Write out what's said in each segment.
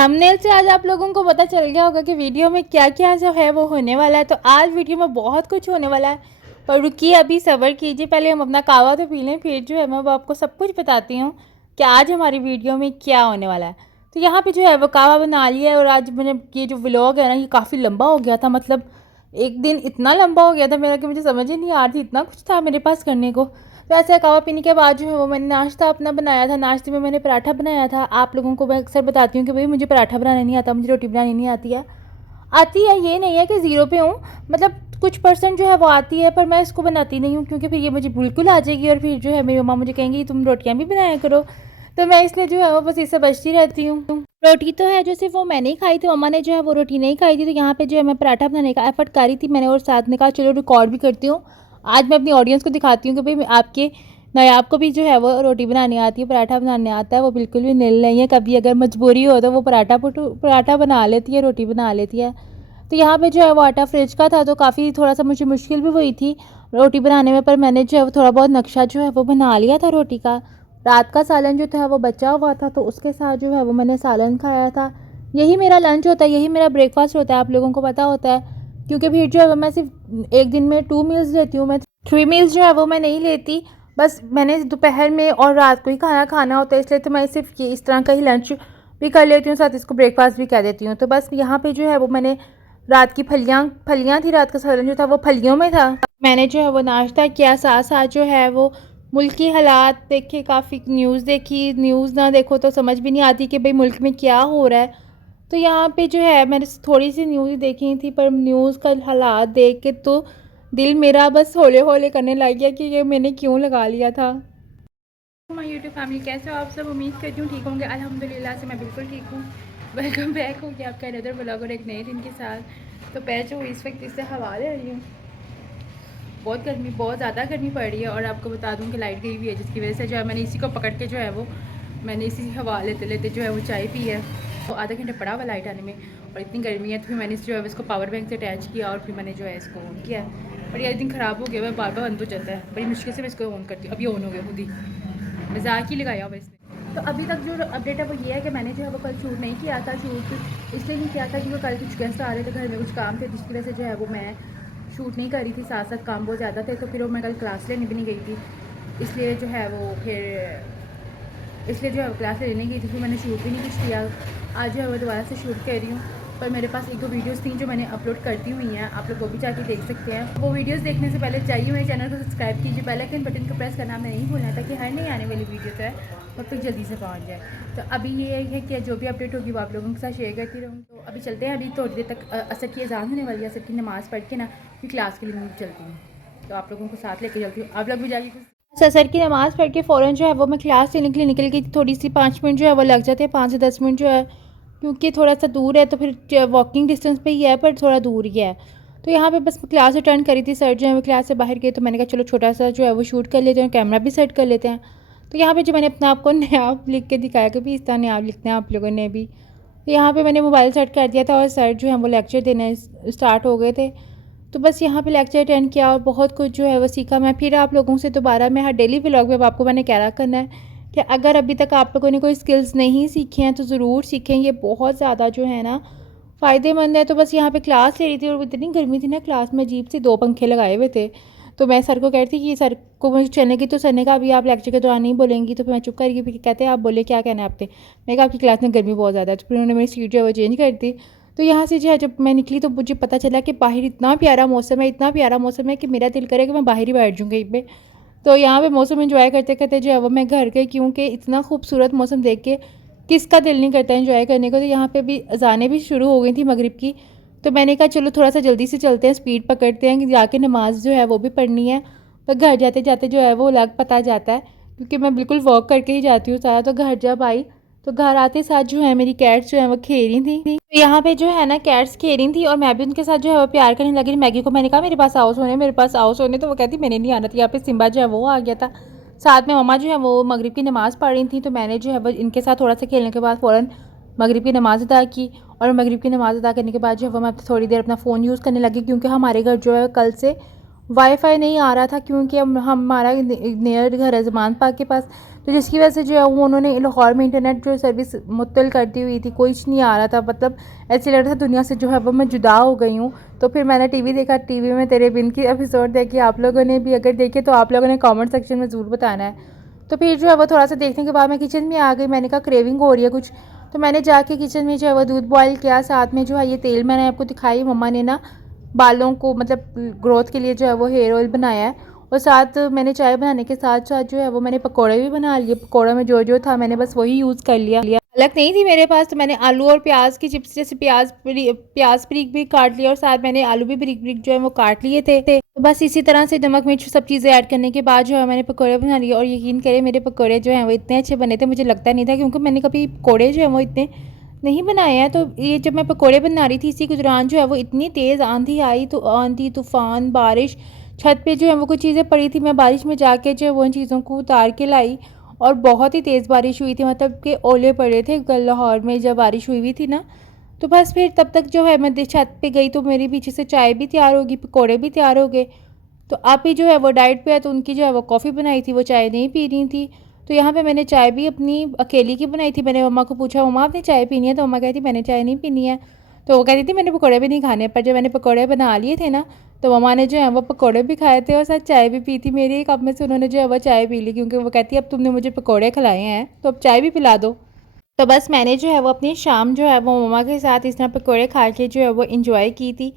Thumbnail से आज आप लोगों को पता चल गया होगा कि वीडियो में क्या क्या जो है वो होने वाला है। तो आज वीडियो में बहुत कुछ होने वाला है, पर रुकिए, अभी सब्र कीजिए। पहले हम अपना कहवा तो पी लें, फिर जो है मैं वो आपको सब कुछ बताती हूँ कि आज हमारी वीडियो में क्या होने वाला है। तो यहाँ पे जो है वो कहवा बना लिया है। और आज मैंने ये जो व्लॉग है ना, ये काफ़ी लंबा हो गया था। मतलब एक दिन इतना लंबा हो गया था मेरा कि मुझे समझ ही नहीं आ रही थी, इतना कुछ था मेरे पास करने को। तो ऐसे कहवा पीने के बाद जो है वो मैंने नाश्ता अपना बनाया था। नाश्ते में मैंने पराठा बनाया था। आप लोगों को मैं अक्सर बताती हूँ कि भाई मुझे पराठा बनाना नहीं आता, मुझे रोटी बनानी नहीं आती है। आती है, ये नहीं है कि ज़ीरो पे हूँ, मतलब कुछ परसेंट जो है वो आती है, पर मैं इसको बनाती नहीं हूँ क्योंकि फिर ये मुझे बिल्कुल आ जाएगी और फिर जो है मेरी मम्मा मुझे कहेंगी तुम रोटियाँ भी बनाया करो। तो मैं इसलिए जो है वो बस इससे बचती रहती हूँ। रोटी तो है जो सिर्फ वो मैंने ही खाई थी, मम्मा ने जो है वो रोटी नहीं खाई थी। तो यहाँ पे जो है मैं पराठा बनाने का एफर्ट कर रही थी मैंने, और साथ में कहा चलो रिकॉर्ड भी करती हूँ। आज मैं अपनी ऑडियंस को दिखाती हूँ कि भाई आपके नायाब को भी जो है वो रोटी बनानी आती है, पराठा बनाने आता है। वो बिल्कुल भी निल नहीं है। कभी अगर मजबूरी हो तो वो पराठा बना लेती है, रोटी बना लेती है। तो यहाँ पे जो है वो आटा फ्रिज का था, तो काफ़ी थोड़ा सा मुझे मुश्किल भी हुई थी रोटी बनाने में, पर मैंने जो है वो थोड़ा बहुत नक्शा जो है वो बना लिया था रोटी का। रात का सालन जो था वो बचा हुआ था, तो उसके साथ जो है वो मैंने सालन खाया था। यही मेरा लंच होता है, यही मेरा ब्रेकफास्ट होता है, आप लोगों को पता होता है। क्योंकि फिर जो है मैं सिर्फ एक दिन में 2 मील्स लेती हूँ, मैं 3 मील्स जो है वो मैं नहीं लेती। बस मैंने दोपहर में और रात को ही खाना खाना होता है, इसलिए तो मैं सिर्फ ये इस तरह का ही लंच भी कर लेती हूँ, साथ इसको ब्रेकफास्ट भी कह देती हूँ। तो बस यहाँ पे जो है वो मैंने रात की फलियाँ थी, रात का सालन जो था वो फलियों में था। मैंने जो है वो नाश्ता किया, साथ साथ जो है वो मुल्क की हालात देखे, काफ़ी न्यूज़ देखी। न्यूज़ ना देखो तो समझ भी नहीं आती कि भाई मुल्क में क्या हो रहा है। तो यहाँ पे जो है मैंने थोड़ी सी न्यूज़ देखी थी, पर न्यूज़ का हालात देख के तो दिल मेरा बस होले होले करने लग गया कि ये मैंने क्यों लगा लिया था। माय यूट्यूब फैमिली, कैसे हो आप सब? उम्मीद करती हूँ ठीक होंगे। अल्हम्दुलिल्लाह से मैं बिल्कुल ठीक हूँ। वेलकम बैक हो गया आपका अनदर व्लॉग और एक नए दिन के साथ। तो मैं जो इस वक्त इससे हवा ले रही हूँ, बहुत गर्मी, बहुत ज़्यादा गर्मी पड़ रही है। और आपको बता दूँ कि लाइट गई हुई है, जिसकी वजह से जो है मैंने इसी को पकड़ के जो है वो मैंने इसी हवा लेते लेते जो है वो चाय पी है। तो आधा घंटा पड़ा हुआ लाइट आने में, और इतनी गर्मी है तो फिर मैंने जो है इसको पावर बैंक से अटैच किया और फिर मैंने जो है इसको ऑन किया। और ये दिन ख़राब हो गया है, बार बार बंद हो जाता है, बड़ी मुश्किल से मैं इसको ऑन करती हूँ। अभी ऑन हो गया खुद ही, मजाक ही लगाया हुआ इसने। तो अभी तक जो अपडेट है वो ये है कि मैंने जो है वो कल शूट नहीं किया था। शूट इसलिए नहीं किया था क्योंकि कल कुछ गेस्ट आ रहे थे, घर में कुछ काम थे, जिसकी वजह से जो है वो मैं शूट नहीं कर रही थी। साथ साथ काम बहुत ज़्यादा थे, तो फिर वो मैं कल क्लास लेने भी नहीं गई थी, इसलिए जो है वो इसलिए जो है क्लास लेने गई थी, फिर मैंने शूट भी नहीं कुछ किया। आज जो है वो दोबारा से शूट कर रही हूँ, पर मेरे पास एक दो वीडियोस थी जो मैंने अपलोड करती हुई हैं, आप लोग वो भी जाके देख सकते हैं। वो वीडियोस देखने से पहले चाहिए मेरे चैनल को सब्सक्राइब कीजिए, बेल आइकन बटन को प्रेस करना हमें नहीं भूलना, ताकि हर नई आने वाली वीडियो जो है वो तक जल्दी से पहुँच जाए। तो अभी ये है कि जो भी अपडेट होगी वो आप लोगों के साथ शेयर करती रहूँ। तो अभी चलते हैं, अभी थोड़ी देर तक असर की अजान होने वाली है। असर की नमाज़ पढ़ के ना फिर क्लास के लिए मैं चलती हूँ, तो आप लोगों को साथ लेके चलती हूँ। आप लोग भी जाइए। सर की नमाज़ पढ़ के फ़ौरन जो है वो मैं क्लास लेने के लिए निकल गई। थोड़ी सी 5 मिनट जो है वो लग जाते हैं, 5 से 10 मिनट जो है, क्योंकि थोड़ा सा दूर है, तो फिर वॉकिंग डिस्टेंस पे ही है, पर थोड़ा दूर ही है। तो यहाँ पे बस क्लास अटेंड करी थी। सर जो है वो क्लास से बाहर गए, तो मैंने कहा चलो छोटा सा जो है वो शूट कर लेते हैं, कैमरा भी सेट कर लेते हैं। तो यहाँ पे जो मैंने अपने आप को नायाब लिख के दिखाया कि भी इस तरह नायाब लिखते हैं आप लोगों ने भी। तो यहाँ पे मैंने मोबाइल सेट कर दिया था और सर जो है वो लेक्चर देने स्टार्ट हो गए थे। तो बस यहाँ पे लेक्चर अटेंड किया और बहुत कुछ जो है वो सीखा। मैं फिर आप लोगों से दोबारा मैं हर डेली व्लॉग में आपको मैंने क्या करना है कि अगर अभी तक आप लोगों ने कोई स्किल्स नहीं सीखे हैं तो ज़रूर सीखें, ये बहुत ज़्यादा जो है ना फ़ायदेमंद है। तो बस यहाँ पे क्लास ले रही थी और इतनी गर्मी थी ना, क्लास में अजीब से 2 पंखे लगाए हुए थे। तो मैं सर को कह रही थी कि सर को मुझे चलने की, तो सर ने कहा अभी आप लेक्चर के दौरान नहीं बोलेंगी। तो फिर मैं चुप कर गई। फिर कहते हैं आप बोले क्या कहना है आपने। मैं कहा आपकी क्लास में गर्मी बहुत ज़्यादा है। तो फिर उन्होंने मेरी सीट जो है वो चेंज कर दी। तो यहाँ से जो है जब मैं निकली तो मुझे पता चला कि बाहर इतना प्यारा मौसम है, इतना प्यारा मौसम है कि मेरा दिल करे कि मैं बाहर ही बैठ जाऊँ कहीं पे। तो यहाँ पे मौसम एंजॉय करते करते जो है वो मैं घर गई, क्योंकि इतना खूबसूरत मौसम देख के किसका दिल नहीं करता एंजॉय करने को। तो यहाँ पे भी अजानें भी शुरू हो गई थी मगरिब की। तो मैंने कहा चलो थोड़ा सा जल्दी से चलते हैं, स्पीड पकड़ते हैं, जाके नमाज़ जो है वो भी पढ़नी है। पर घर जाते जाते जो है वो लग पता जाता है, क्योंकि मैं बिल्कुल वॉक करके ही जाती हूँ सारा। तो घर जब आई तो घर आते साथ जो है मेरी कैट्स जो है वो खेल रही थी। तो यहाँ पे जो है ना कैट्स खेल रही थी और मैं भी उनके साथ जो है वो प्यार करने लगी। मैगी को मैंने कहा मेरे पास आओ सोने, मेरे पास आओ सोने, तो वो कहती मैंने नहीं आना था। यहाँ पे सिम्बा जो है वो आ गया था। साथ में मम्मा जो है वो मगरिब की नमाज़ पढ़ रही थी, तो मैंने जो है वो इनके साथ थोड़ा सा खेलने के बाद फ़ौरन मगरिब की नमाज़ अदा की। और मगरिब की नमाज़ अदा करने के बाद जो है वो मैं थोड़ी देर अपना फ़ोन यूज़ करने लगी, क्योंकि हमारे घर जो है कल से वाईफाई नहीं आ रहा था क्योंकि हमारा नियर घर है ज़मान पार्क के पास, तो जिसकी वजह से जो है वो उन्होंने लाहौर में इंटरनेट जो सर्विस मुअत्तल कर दी हुई थी, कुछ नहीं आ रहा था। मतलब ऐसे लग रहा था दुनिया से जो है वो मैं जुदा हो गई हूँ। तो फिर मैंने टीवी देखा, टीवी में तेरे बिन की एपिसोड देखी। आप लोगों ने भी अगर देखे तो आप लोगों ने कमेंट सेक्शन में ज़रूर बताना है। तो फिर जो है वो थोड़ा सा देखने के बाद मैं किचन में आ गई। मैंने कहा क्रेविंग हो रही है कुछ, तो मैंने जाके किचन में जो है वो दूध बॉयल किया, साथ में जो है ये तेल मैंने आपको दिखाई, मम्मा ने ना बालों को मतलब ग्रोथ के लिए जो है वो हेयर ऑयल बनाया है। और साथ मैंने चाय बनाने के साथ साथ जो है वो मैंने पकौड़े भी बना लिए। पकौड़ों में जो जो था मैंने बस वही यूज़ कर लिया। अलग नहीं थी मेरे पास, तो मैंने आलू और प्याज की चिप्स, जैसे प्याज बारीक भी काट लिया और साथ मैंने आलू भी बारीक बारीक जो है वो काट लिए थे। तो बस इसी तरह से नमक मिर्च सब चीज़ें ऐड करने के बाद जो है मैंने पकौड़े बना लिए। और यकीन करें मेरे पकौड़े जो हैं वो इतने अच्छे बने थे, मुझे लगता नहीं था, क्योंकि मैंने कभी पकौड़े जो है वो इतने नहीं बनाए हैं। तो ये जब मैं पकौड़े बना रही थी इसी के दौरान जो है वो इतनी तेज़ आंधी आई, तो आंधी तूफ़ान बारिश, छत पे जो है वो कुछ चीज़ें पड़ी थी, मैं बारिश में जाके जो है वो उन चीज़ों को उतार के लाई। और बहुत ही तेज़ बारिश हुई थी, मतलब कि ओले पड़े थे कल लाहौर में जब बारिश हुई थी ना। तो बस फिर तब तक जो है मैं छत पे गई तो मेरे पीछे से चाय भी तैयार होगी, पकौड़े भी तैयार हो गए। तो आप ही जो है वो डाइट पे है, तो उनकी जो है वो कॉफ़ी बनाई थी, वो चाय नहीं पी रही थी। तो यहाँ पे मैंने चाय भी अपनी अकेली की बनाई थी। मैंने मम्मा को पूछा, मम्मा आपने चाय पीनी है? तो मम्मा कहती मैंने चाय नहीं पीनी है। तो वो कहती थी मैंने पकौड़े भी नहीं खाने। पर जब मैंने पकौड़े बना लिए थे ना, तो मम्मा ने जो है वो पकौड़े भी खाए थे और साथ चाय भी पी थी। मेरी एक कप में से उन्होंने जो है वो चाय पी ली, क्योंकि वो कहती अब तुमने मुझे पकौड़े खिलाए हैं तो अब चाय भी पिला दो। तो बस मैंने जो है वो अपनी शाम जो है वो मम्मा के साथ इस तरह पकौड़े खा के जो है वो इंजॉय की थी।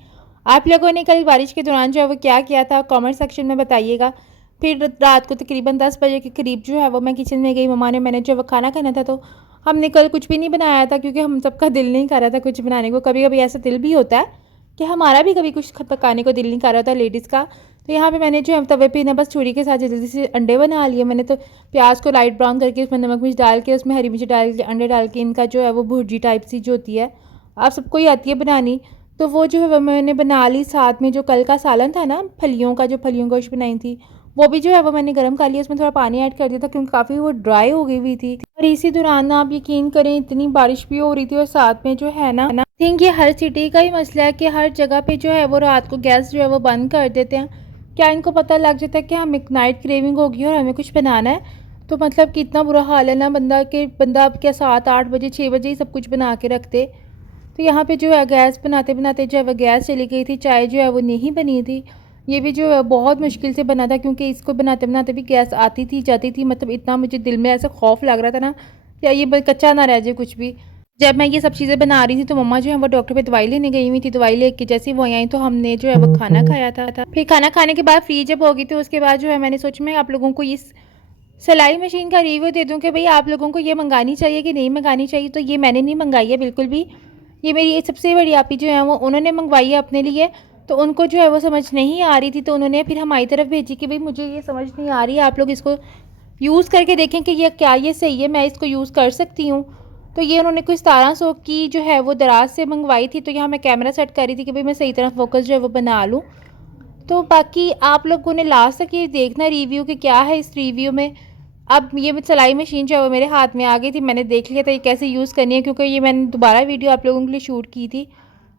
आप लोगों ने कल बारिश के दौरान जो है वो क्या किया था कमेंट सेक्शन में बताइएगा। फिर रात को तकरीबन 10 बजे के करीब जो है वो मैं किचन में गई, मम्मा ने मैंने जो है वो खाना खाना था। तो हमने कल कुछ भी नहीं बनाया था, क्योंकि हम सबका दिल नहीं कर रहा था कुछ बनाने को। कभी कभी ऐसा दिल भी होता है कि हमारा भी कभी कुछ पकाने को दिल नहीं कर रहा था लेडीज़ का। तो यहाँ पे मैंने जो है तवे पे ना बस छुरी के साथ जल्दी से अंडे बना लिए। मैंने तो प्याज को लाइट ब्राउन करके उसमें नमक मिर्च डाल के उसमें हरी मिर्च डाल के अंडे डाल के इनका जो है वो भुर्जी टाइप सी जो होती है, आप सबको ही आती है बनानी, तो वो जो है वो मैंने बना ली। साथ में जो कल का सालन था ना, फलियों का, जो फलियों गोश्त बनाई थी, वो भी जो है वो मैंने गर्म कर लिया। उसमें थोड़ा पानी ऐड कर दिया था क्योंकि काफ़ी वो ड्राई हो गई हुई थी। और इसी दौरान ना आप यकीन करें इतनी बारिश भी हो रही थी। और साथ में जो है ना थिंक ये हर सिटी का ही मसला है कि हर जगह पे जो है वो रात को गैस जो है वो बंद कर देते हैं। क्या इनको पता लग जाता है कि हमें नाइट क्रेविंग होगी और हमें कुछ बनाना है? तो मतलब कितना बुरा हाल है ना बंदा अब क्या 7-8 बजे 6 बजे ही सब कुछ बना के रखते। तो यहाँ पे जो है गैस बनाते बनाते जो है वो गैस चली गई थी, चाय जो है वो नहीं बनी थी। ये भी जो है बहुत मुश्किल से बना था, क्योंकि इसको बनाते बनाते भी गैस आती थी जाती थी। मतलब इतना मुझे दिल में ऐसा खौफ लग रहा था ना कि ये कच्चा ना रह जाए कुछ भी। जब मैं ये सब चीज़ें बना रही थी तो मम्मा जो है वो डॉक्टर पे दवाई लेने गई हुई थी। दवाई लेके जैसे ही वो आई तो हमने जो है वो खाना खाया था। फिर खाना खाने के बाद फ्री जब होगी तो उसके बाद जो है मैंने सोचा मैं आप लोगों को इस सिलाई मशीन का रिव्यू दे दूं कि भाई आप लोगों को ये मंगानी चाहिए कि नहीं मंगानी चाहिए। तो ये मैंने नहीं मंगाई है बिल्कुल भी, ये मेरी सबसे बड़ी आपी जो है वो उन्होंने मंगवाई है अपने लिए। तो उनको जो है वो समझ नहीं आ रही थी, तो उन्होंने फिर हमारी तरफ भेजी कि भाई मुझे ये समझ नहीं आ रही है, आप लोग इसको यूज़ करके देखें कि ये क्या ये सही है, मैं इसको यूज़ कर सकती हूँ। तो ये उन्होंने कुछ 1700 की जो है वो दराज से मंगवाई थी। तो यहाँ मैं कैमरा सेट कर रही थी कि भाई मैं सही तरह फोकस जो है वो बना लूँ। तो बाकी आप लोगों ने लास्ट तक ये देखना रिव्यू कि क्या है इस रिव्यू में। अब ये सिलाई मशीन जो है वो मेरे हाथ में आ गई थी, मैंने देख लिया था ये कैसे यूज़ करनी है, क्योंकि ये मैंने दोबारा वीडियो आप लोगों के लिए शूट की थी।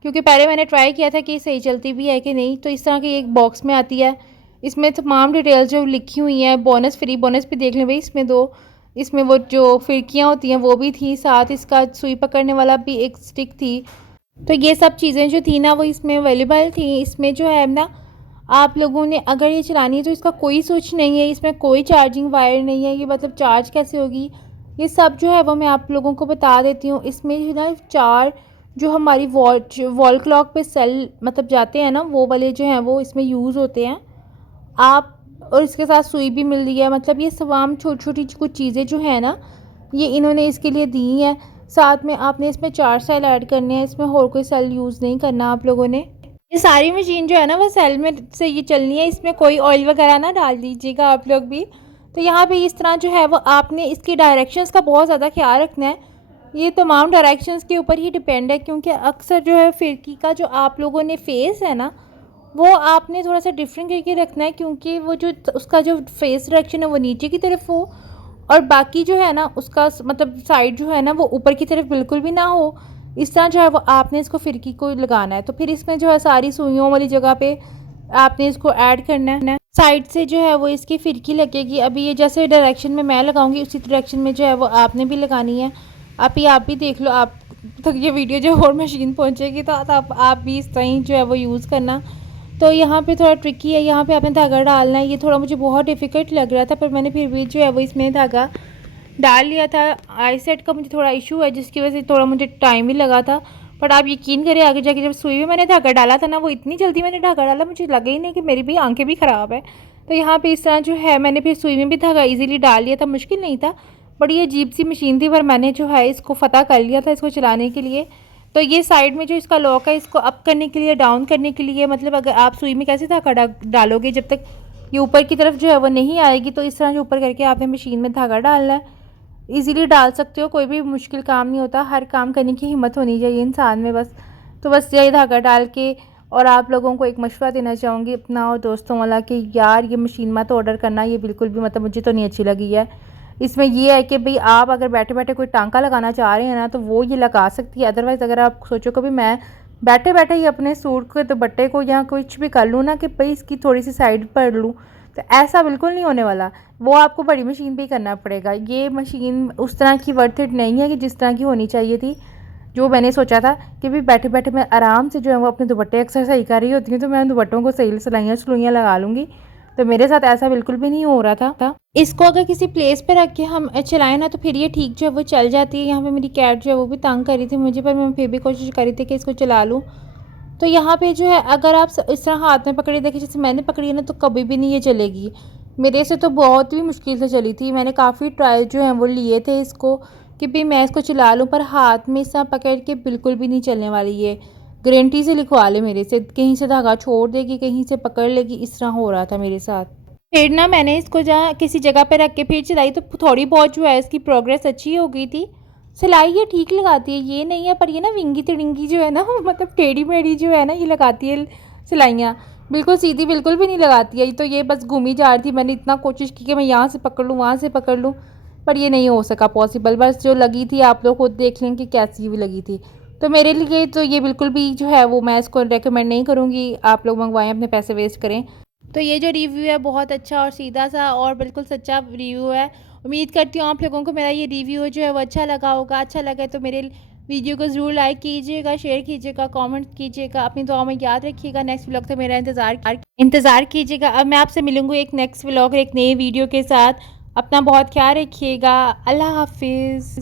क्योंकि पहले मैंने ट्राई किया था कि सही चलती भी है कि नहीं। तो इस तरह की एक बॉक्स में आती है, इसमें तमाम डिटेल्स जो लिखी हुई हैं। बोनस फ्री बोनस भी देख लें भाई, इसमें वो जो फिरकियाँ होती हैं वो भी थी, साथ इसका सुई पकड़ने वाला भी एक स्टिक थी। तो ये सब चीज़ें जो थी ना वो इसमें अवेलेबल थी। इसमें जो है ना आप लोगों ने अगर ये चलानी है तो इसका कोई स्विच नहीं है, इसमें कोई चार्जिंग वायर नहीं है। ये मतलब चार्ज कैसे होगी ये सब जो है वो मैं आप लोगों को बता देती हूँ। इसमें जो ना 4 जो हमारी वॉल क्लॉक पे सेल मतलब जाते हैं ना, वो वाले जो हैं वो इसमें यूज़ होते हैं आप। और इसके साथ सुई भी मिल रही है। मतलब ये तमाम छोटी छोटी कुछ चीज़ें जो है ना ये इन्होंने इसके लिए दी हैं। साथ में आपने इसमें 4 सेल ऐड करने हैं, इसमें और कोई सेल यूज़ नहीं करना आप लोगों ने। ये सारी मशीन जो है ना वो सेल में से ये चलनी है, इसमें कोई ऑयल वगैरह ना डाल दीजिएगा आप लोग भी। तो यहाँ पे इस तरह जो है वो आपने इसकी डायरेक्शंस का बहुत ज़्यादा ख्याल रखना है। ये तमाम डायरेक्शंस के ऊपर ही डिपेंड है, क्योंकि अक्सर जो है फिरकी का जो आप लोगों ने फेस है ना वो आपने थोड़ा सा डिफरेंट करके रखना है, क्योंकि वो जो उसका जो फेस डायरेक्शन है वो नीचे की तरफ हो और बाकी जो है ना उसका मतलब साइड जो है ना वो ऊपर की तरफ बिल्कुल भी ना हो। इस तरह जो है वो आपने इसको फिरकी को लगाना है। तो फिर इसमें जो है सारी सुइयों वाली जगह पे आपने इसको ऐड करना है। साइड से जो है वो इसकी फिरकी लगेगी। अभी ये जैसे डायरेक्शन में मैं लगाऊंगी उसी डायरेक्शन में जो है वो आपने भी लगानी है। आप भी देख लो, आप तक ये वीडियो जो और मशीन पहुंचेगी तो आप भी इस तरह जो है वो यूज़ करना। तो यहाँ पे थोड़ा ट्रिकी है, यहाँ पे आपने धागा डालना है। ये थोड़ा मुझे बहुत डिफ़िकल्ट लग रहा था, पर मैंने फिर भी जो है वो इसमें धागा डाल लिया था। आई सेट का मुझे थोड़ा इशू है जिसकी वजह से थोड़ा मुझे टाइम भी लगा था। बट आप यकीन करें, आगे जाके जब सुई में मैंने धागा डाला था ना, वो इतनी जल्दी मैंने धागा डाला, मुझे लगा ही नहीं कि मेरी भी आंखें भी ख़राब है। तो यहाँ पे इस तरह जो है मैंने फिर सुई में भी धागा इजीली डाल लिया था, मुश्किल नहीं था। बड़ी अजीब सी मशीन थी, पर मैंने जो है इसको फ़तह कर लिया था इसको चलाने के लिए। तो ये साइड में जो इसका लॉक है, इसको अप करने के लिए, डाउन करने के लिए, मतलब अगर आप सुई में कैसे धागा डालोगे जब तक ये ऊपर की तरफ जो है वो नहीं आएगी, तो इस तरह जो ऊपर करके आपने मशीन में धागा डालना है। इजीली डाल सकते हो, कोई भी मुश्किल काम नहीं होता, हर काम करने की हिम्मत होनी चाहिए इंसान में बस। तो बस यही धागा डाल के, और आप लोगों को एक मशवरा देना चाहूँगी अपना और दोस्तों वाला कि यार ये मशीन मत ऑर्डर करना, ये बिल्कुल भी मतलब मुझे तो नहीं अच्छी लगी है। इसमें ये है कि भाई आप अगर बैठे बैठे कोई टांका लगाना चाह रहे हैं ना, तो वो ये लगा सकती है। अदरवाइज़ अगर आप सोचो कि भाई मैं बैठे बैठे ही अपने सूट के दुपट्टे को या कुछ भी कर लूँ ना, कि भाई इसकी थोड़ी सी साइड पर लूँ, तो ऐसा बिल्कुल नहीं होने वाला। वो आपको बड़ी मशीन पे ही करना पड़ेगा। ये मशीन उस तरह की वर्थ इट नहीं है कि जिस तरह की होनी चाहिए थी। जो मैंने सोचा था कि भी बैठे बैठे मैं आराम से जो है वो अपने दुपट्टे अक्सर सही कर रही होती हूँ, तो मैं दुपट्टों को सही सिलाइयाँ सलुइयाँ लगा लूँगी। तो मेरे साथ ऐसा बिल्कुल भी नहीं हो रहा था। इसको अगर किसी प्लेस पे रख के हम चलाएं ना, तो फिर ये ठीक जो है वो चल जाती है। यहाँ पे मेरी कैट जो है वो भी तंग कर रही थी मुझे, पर मैं फिर भी कोशिश कर रही थी कि इसको चला लूँ। तो यहाँ पे जो है अगर आप इस तरह हाथ में पकड़े देखें जैसे मैंने पकड़ी है ना, तो कभी भी नहीं ये चलेगी। मेरे से तो बहुत ही मुश्किल से चली थी। मैंने काफ़ी ट्रायल जो हैं वो लिए थे इसको कि भाई मैं इसको चला लूँ, पर हाथ में इस तरह पकड़ के बिल्कुल भी नहीं चलने वाली ये। गारंटी से लिखवा ले मेरे से, कहीं से धागा छोड़ देगी, कहीं से पकड़ लेगी, इस तरह हो रहा था मेरे साथ। फिर ना मैंने इसको जहाँ किसी जगह पे रख के फिर चलाई, तो थोड़ी बहुत जो है इसकी प्रोग्रेस अच्छी हो गई थी। सिलाई ये ठीक लगाती है, ये नहीं है, पर ये ना विंगी तिड़ंगी जो है ना मतलब टेढ़ी मेढ़ी जो है ना ये लगाती है सिलाइयाँ। बिल्कुल सीधी बिल्कुल भी नहीं लगाती है। तो ये बस घूमी जा रही थी, मैंने इतना कोशिश की कि मैं यहाँ से पकड़ लूँ, वहाँ से पकड़ लूँ, पर ये नहीं हो सका पॉसिबल। बस जो लगी थी आप लोग खुद देख लें कि कैसी भी लगी थी। तो मेरे लिए तो ये बिल्कुल भी जो है वो मैं इसको रेकमेंड नहीं करूँगी, आप लोग मंगवाएं, अपने पैसे वेस्ट करें। तो ये जो रिव्यू है बहुत अच्छा और सीधा सा और बिल्कुल सच्चा रिव्यू है। उम्मीद करती हूँ आप लोगों को मेरा ये रिव्यू जो है वो अच्छा लगा होगा। अच्छा लगा तो मेरे वीडियो को ज़रूर लाइक कीजिएगा, शेयर कीजिएगा, कमेंट कीजिएगा, अपनी दुआ में याद रखिएगा। नेक्स्ट व्लॉग से मेरा इंतज़ार कीजिएगा। अब मैं आपसे मिलूँगी एक नेक्स्ट व्लॉग, एक नए वीडियो के साथ। अपना बहुत ख्याल रखिएगा। अल्लाह हाफिज़।